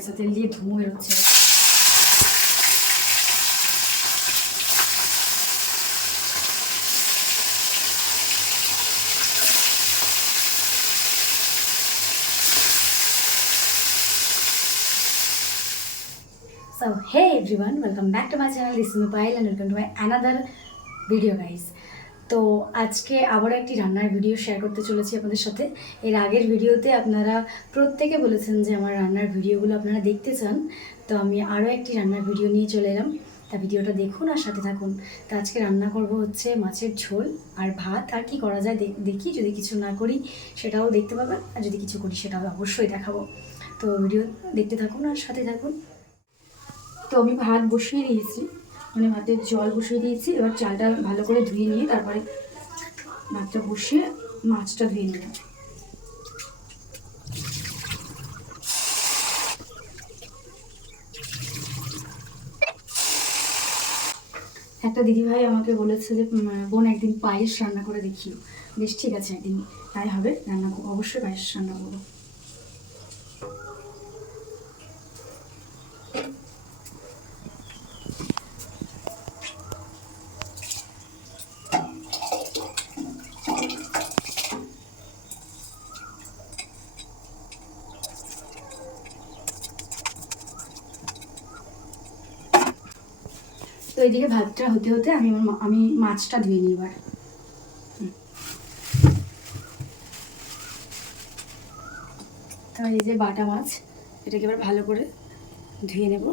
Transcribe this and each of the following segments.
গেছে তেল দিয়ে ধুমো বেরোচ্ছে So, hey everyone, welcome back to my channel. This is Mipayal and welcome to my another video, guys. তো আজকে আবার একটি রান্নার ভিডিও শেয়ার করতে চলেছি আপনাদের সাথে। এর আগের ভিডিওতে আপনারা প্রত্যেকে বলেছেন যে আমার রান্নার ভিডিওগুলো আপনারা দেখতে চান। তো আমি আরও একটি রান্নার ভিডিও নিয়ে চলে এলাম। তা ভিডিওটা দেখুন আর সাথে থাকুন। তো আজকে রান্না করব হচ্ছে মাছের ঝোল আর ভাত। আর কি করা যায় দেখ- যদি কিছু না করি সেটাও দেখতে পাবেন। আর যদি কিছু করি সেটাও অবশ্যই দেখাবো। তো ভিডিও দেখতে থাকুন আর সাথে থাকুন। তো আমি ভাত বসিয়ে দিয়েছি। মানে ভাতের জল বসিয়ে দিয়েছি। এবার চালটা ভালো করে ধুয়ে নিয়ে তারপরে ভাতটা বসিয়ে মাছটা ধুয়ে নেব একটা দিদিভাই আমাকে বলেছে যে বোন একদিন পায়েস রান্না করে দেখিও। বেশ ঠিক আছে, একদিন তাই হবে। রান্না অবশ্যই পায়েস রান্না করব। তো এইদিকে ভাতটা হতে হতে আমি আমি মাছটা ধুয়ে নিই এবার। তো এই যে বাটা মাছ, এটাকে এবার ভালো করে ধুয়ে নেব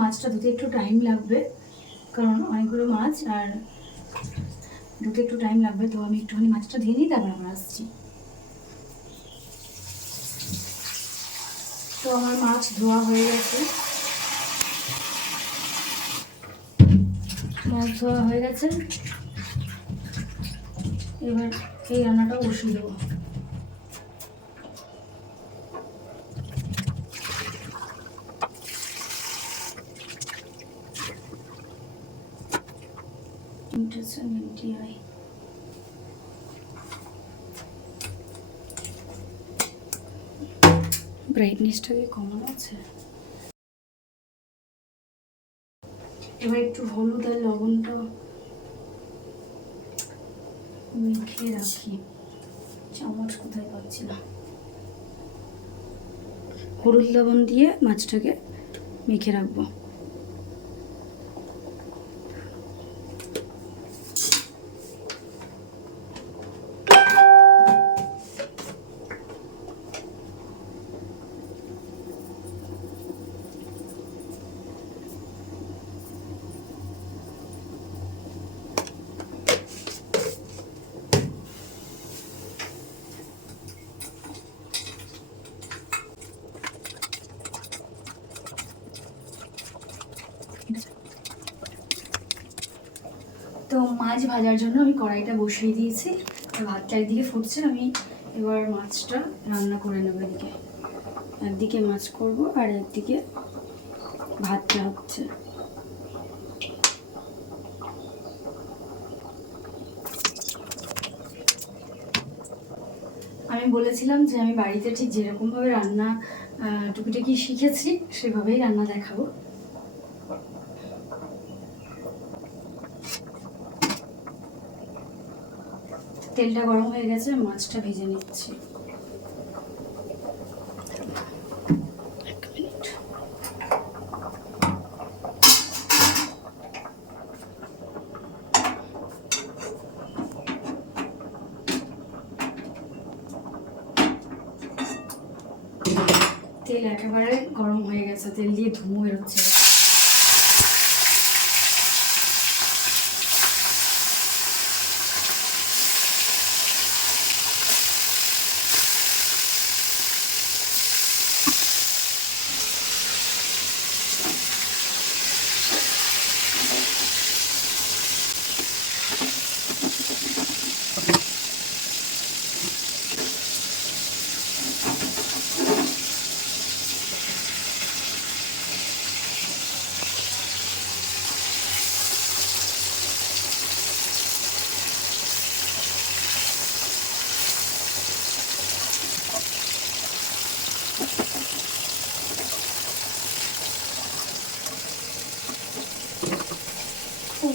মাছটা ধুতে একটু টাইম লাগবে, কারণ অনেকগুলো মাছ আর ধুতে একটু টাইম লাগবে, তো আমি একটুখানি মাছটা ধুয়ে নিই, তারপর আমরা আসছি। তো আমার মাছ ধোয়া হয়ে গেছে। মাছ ধোয়া হয়ে গেছে। এবার এই রান্নাটা বসিয়ে দেবো। ব্রাইটনেসটা কি কমানো আছে? এবার একটু হলুদ আর লবণটা মেখে রাখি। চামচ কোথায় পাচ্ছি না হলুদ লবণ দিয়ে মাছটাকে মেখে রাখব তো মাছ ভাজার জন্য আমি কড়াইটা বসিয়ে দিয়েছি। আর ভাত চারিদিকে ফুটছে, আমি এবার মাছটা রান্না করে নেব এদিকে। একদিকে মাছ করব আর একদিকে ভাতটা হচ্ছে। আমি বলেছিলাম যে আমি বাড়িতে ঠিক যেরকমভাবে রান্না টুকিটাকি শিখেছি, সেভাবেই রান্না দেখাবো। তেলটা গরম হয়ে গেছে, মাছটা ভেজে নিচ্ছি। তেল একেবারে গরম হয়ে গেছে, তেল দিয়ে ধুমো বেরোচ্ছে তা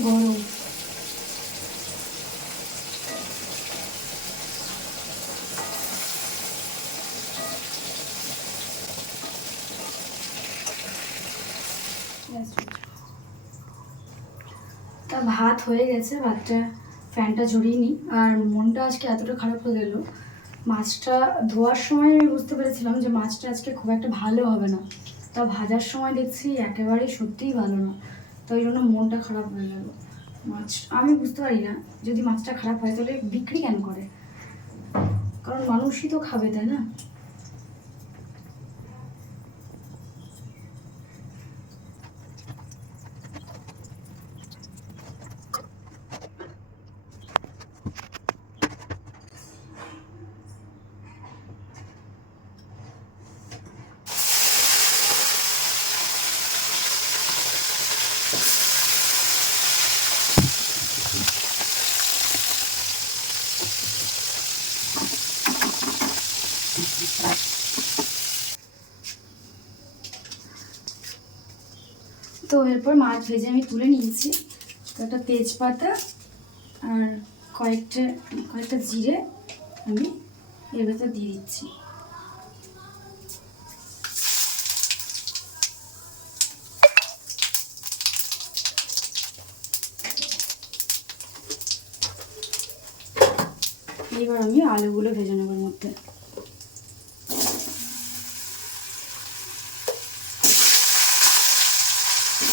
ভাত হয়ে গেছে, ভাতটা, ফ্যানটা ঝরিয়ে নিই। আর মনটা আজকে এতটা খারাপ হয়ে গেল, মাছটা ধোয়ার সময় আমি বুঝতে পেরেছিলাম যে মাছটা আজকে খুব একটা ভালো হবে না। তা ভাজার সময় দেখছি একেবারেই সত্যিই ভালো না। তো ওই জন্য মনটা খারাপ হয়ে গেল। মাছ, আমি বুঝতে পারি না, যদি মাছটা খারাপ হয়, তাহলে বিক্রি কেন করে? কারণ মানুষই তো খাবে, তাই না তো এরপর মাছ ভেজে আমি তুলে নিয়েছি। তো একটা তেজপাতা আর কয়েকটা কয়েকটা জিরে আমি এর ভেতর দিয়ে দিচ্ছি। এবার আমি আলুগুলো ভেজে নেবার মধ্যে। তো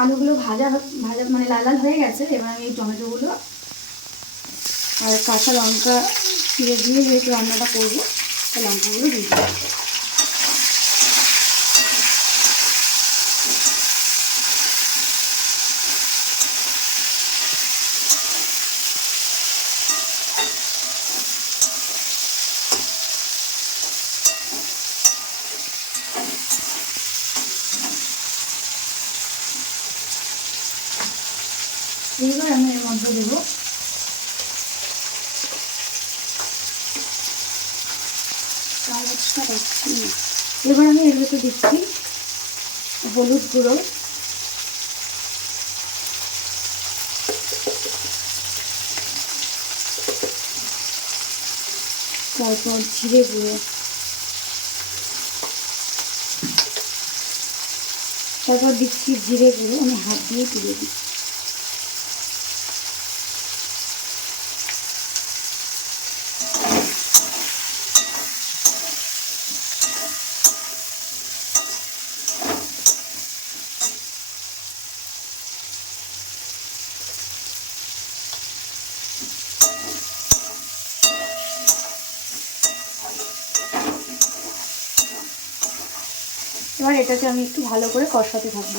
আলুগুলো ভাজা ভাজা মানে লাল লাল হয়ে গেছে, এবার আমি এই টমেটোগুলো আর কাঁচা লঙ্কা ছিঁড়ে দিয়ে যেহেতু রান্নাটা করব লঙ্কাগুলো দিয়ে দিই এইবার আমি এর মধ্যে দেবো। রাখছি এবার আমি এর ভেতরে দিচ্ছি হলুদ গুঁড়ো। তারপর জিরে গুঁড়ো। তারপর দিচ্ছি জিরে গুঁড়ো। আমি হাত দিয়ে তুলে দিই এবার এটাকে আমি একটু ভালো করে কষাতে থাকব।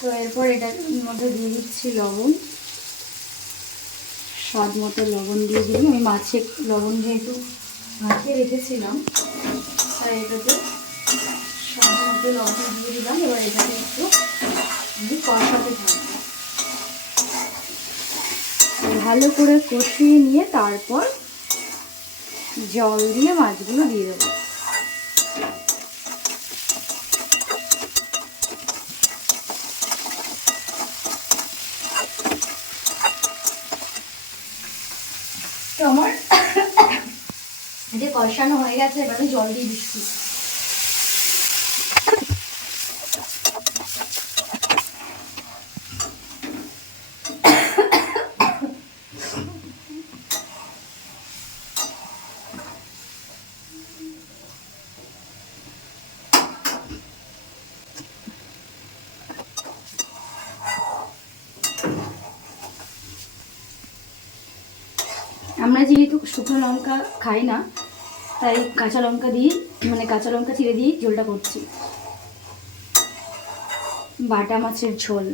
তো এরপর এটার মধ্যে দিয়ে দিচ্ছি লবণ। স্বাদ মতো লবণ দিয়ে দিলাম। আমি মাছে লবণ যেহেতু মাখিয়ে রেখেছিলাম, তাই এটাতে স্বাদ মতো লবণ দিয়ে দিলাম। এবার এটাকে একটু আমি কষাতে থাকব। ভালো করে কষিয়ে নিয়ে তারপর জল দিয়ে মাছগুলো দিয়ে দেবো। তো আমার এটা কষানো হয়ে গেছে, এবার জল দিয়ে দিচ্ছি আমরা যেহেতু শুকনো লঙ্কা খাই না, তাই কাঁচা লঙ্কা দিয়ে মানে কাঁচা লঙ্কা চিড়ে দিয়ে ঝোলটা করছি। বাটা মাছের ঝোল।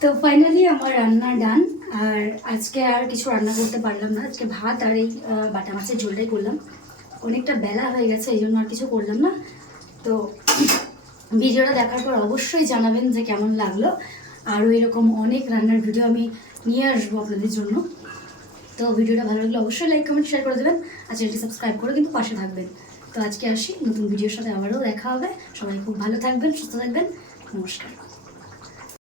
তো ফাইনালি আমার রান্না ডান আর আজকে আর কিছু রান্না করতে পারলাম না। আজকে ভাত আর এই বাটা মাছের ঝোলটাই করলাম। অনেকটা বেলা হয়ে গেছে, এই জন্য আর কিছু করলাম না। তো ভিডিওটা দেখার পর অবশ্যই জানাবেন যে কেমন লাগল। আরও এরকম অনেক রান্নার ভিডিও আমি নিয়ে আসব আপনাদের জন্য। তো ভিডিওটা ভালো লাগলে অবশ্যই লাইক কমেন্ট শেয়ার করে দেবেন আর চ্যানেলটি সাবস্ক্রাইব করে কিন্তু পাশে থাকবেন। তো আজকে আসি, নতুন ভিডিওর সাথে আবারও দেখা হবে। সবাই খুব ভালো থাকবেন, সুস্থ থাকবেন। নমস্কার।